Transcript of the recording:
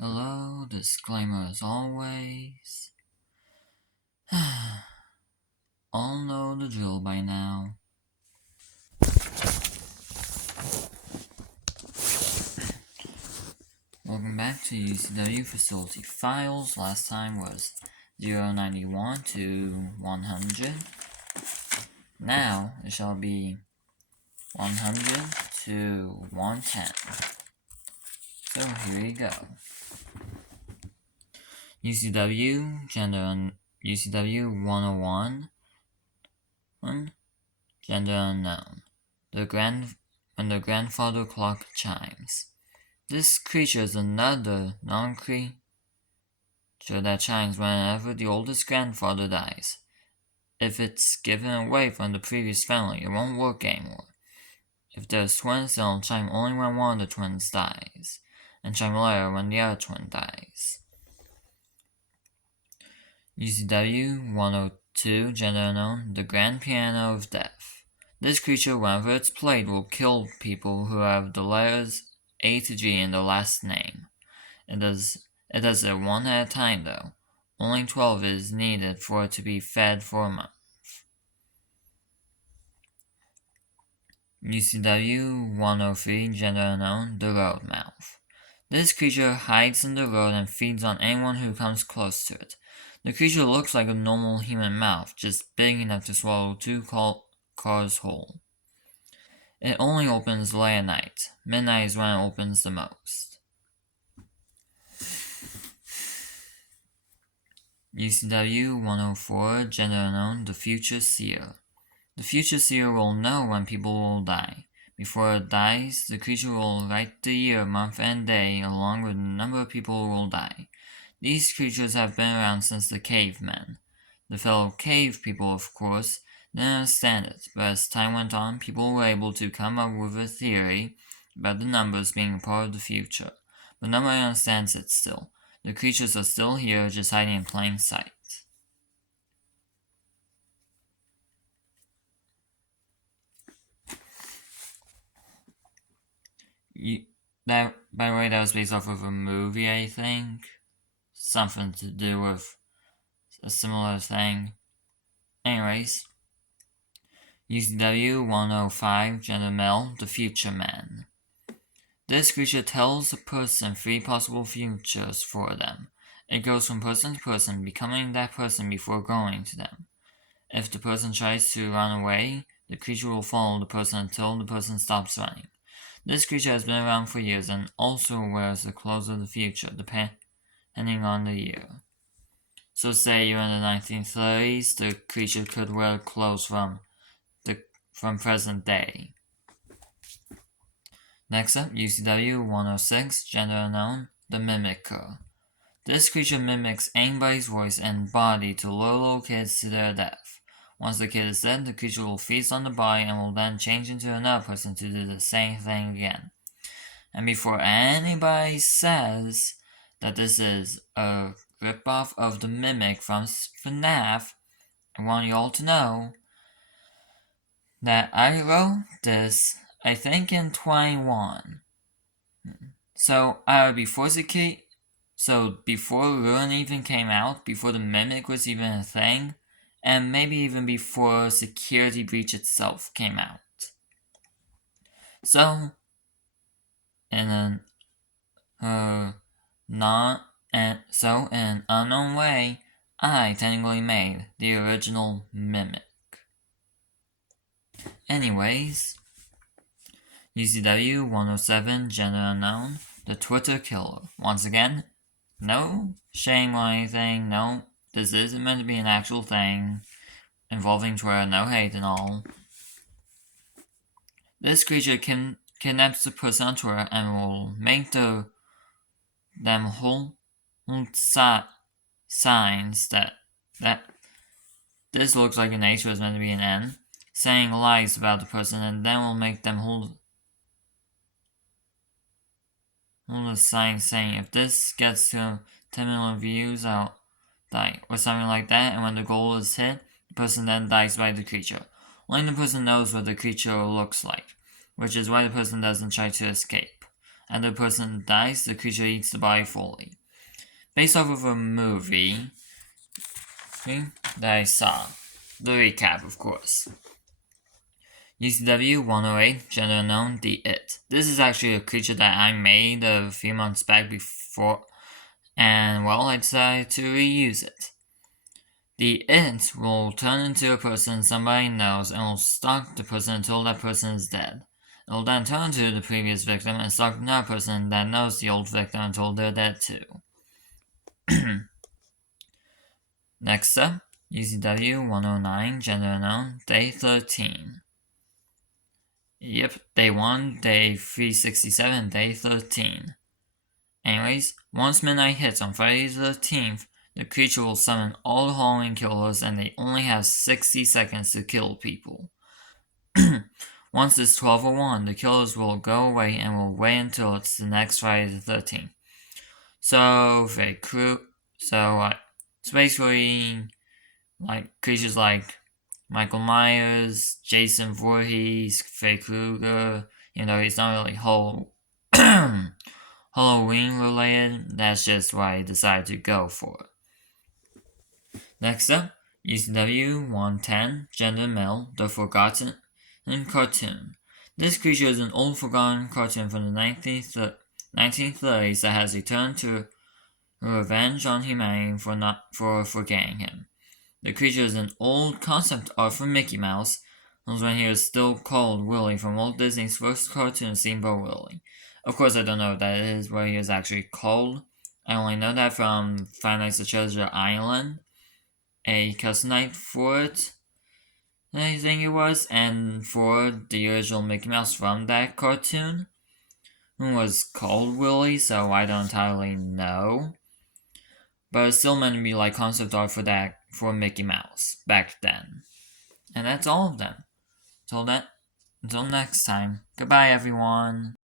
Hello, disclaimer as always. All know the drill by now. Welcome back to U.C.W. facility files. Last time was 091 to 100. Now it shall be 100 to 110. So here we go. U.C.W. U.C.W. 101. Gender unknown. When the grandfather clock chimes. This creature is another non-creature that chimes whenever the oldest grandfather dies. If it's given away from the previous family, it won't work anymore. If there's twins, it'll chime only when one of the twins dies, and chime later when the other twin dies. U.C.W. 102, gender unknown, the grand piano of death. This creature, whenever it's played, will kill people who have the letters A to G in their last name. It does it one at a time though. Only 12 is needed for it to be fed for a month. U.C.W. 103, gender unknown, the road mouth. This creature hides in the road and feeds on anyone who comes close to it. The creature looks like a normal human mouth, just big enough to swallow two cars whole. It only opens late at night. Midnight is when it opens the most. U.C.W. 104, gender unknown, the future seer. The future seer will know when people will die. Before it dies, the creature will write the year, month, and day, along with the number of people who will die. These creatures have been around since the cavemen. The fellow cave people, of course, didn't understand it, but as time went on, people were able to come up with a theory about the numbers being a part of the future. But nobody understands it still. The creatures are still here, just hiding in plain sight. By the way, that was based off of a movie, I think. Something to do with a similar thing. Anyways, U.C.W. 105, gender male, the future man. This creature tells a person 3 possible futures for them. It goes from person to person, becoming that person before going to them. If the person tries to run away, the creature will follow the person until the person stops running. This creature has been around for years and also wears the clothes of the future, depending on the year. So say you're in the 1930s, the creature could wear clothes from present day. Next up, U.C.W. 106, gender unknown, the mimicker. This creature mimics anybody's voice and body to lure little kids to their death. Once the kid is dead, the creature will feast on the body and will then change into another person to do the same thing again. And before anybody says that this is a ripoff of the Mimic from FNAF, I want you all to know that I wrote this, I think, in 21. So I would be forced to So before Ruin even came out, before the Mimic was even a thing, and maybe even before Security Breach itself came out. So, in an unknown way, I technically made the original Mimic. Anyways, U.C.W. 107, gender unknown, the Twitter killer. Once again, no shame or anything, no, this isn't meant to be an actual thing involving Twitter, no hate and all. This creature kidnaps the person on Twitter and will make them hold signs that this looks like an H was meant to be an N, saying lies about the person, and then will make them hold a sign saying, if this gets to 10 million views, I'll die, or something like that, and when the goal is hit, the person then dies by the creature. Only the person knows what the creature looks like, which is why the person doesn't try to escape. and the person dies, the creature eats the body fully. Based off of a movie that I saw. The recap, of course. U.C.W. 108, gender unknown, the It. This is actually a creature that I made a few months back before, and well, I decided to reuse it. The It will turn into a person somebody knows and will stalk the person until that person is dead. It will then turn to the previous victim and stalk another person that knows the old victim until they're dead too. Next up, U.C.W. 109, gender unknown, day 13. Yep, day 1, day 367, day 13. Anyways, once midnight hits on Friday the 13th, the creature will summon all the Halloween killers and they only have 60 seconds to kill people. Once it's 12:01, the killers will go away and will wait until it's the next Friday the 13th. So, it's basically like creatures like Michael Myers, Jason Voorhees, Freddy Krueger. He's not really Halloween related. That's just what I decided to go for. Next up, U.C.W. 110, gender male, the Forgotten cartoon. This creature is an old forgotten cartoon from the 1930s that has returned to revenge on humanity for forgetting him. The creature is an old concept art from Mickey Mouse. That was when he was still called Willie from Walt Disney's first cartoon, Steamboat Willie. Of course, I don't know if that is what he was actually called. I only know that from Five Nights at Treasure Island, a custom night for it, I think it was, and for the original Mickey Mouse from that cartoon, who was called Willie, so I don't entirely know. But it's still meant to be like concept art for Mickey Mouse back then. And that's all of them. Until next time. Goodbye, everyone.